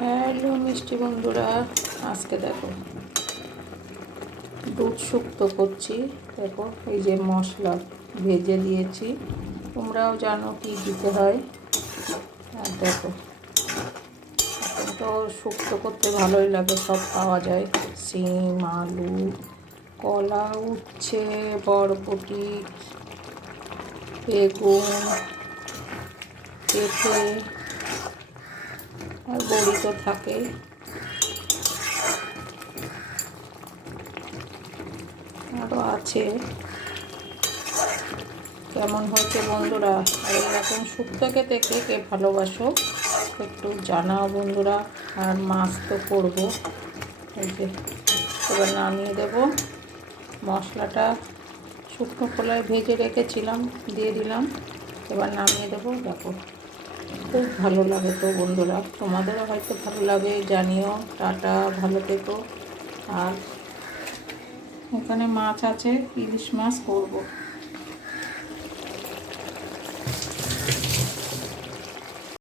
Hello মিষ্টি বন্ধুরা, আজকে দেখো দুধ শুক্তো করছি। দেখো এই যে মশলা ভেজে দিয়েছি, তোমরাও জানো কি দিতে হয়। আর দেখো এখন তো শুক্তো করতে ভালোই লাগে, সব পাওয়া যায়, সিম, আলু, কলা, উচ্ছে, বরবটি, বেগুন, পেঁপে আর বড়ি তো থাকেই। আরও আছে। কেমন হয়েছে বন্ধুরা? আর এরকম শুক্তো খেতে কে কে ভালোবাসো একটু জানাও বন্ধুরা। আর মাছ তো করবো, এই যে এবার নামিয়ে দেবো। মশলাটা শুকনো খোলায় ভেজে রেখেছিলাম, দিয়ে দিলাম, এবার নামিয়ে দেবো। দেখো খুব ভালো লাগে তো বন্ধুরা, তোমাদেরও হয়তো ভালো লাগে, জানিও। টাটা, ভালো থেকো। আর এখানে মাছ আছে, ইলিশ মাছ করবো।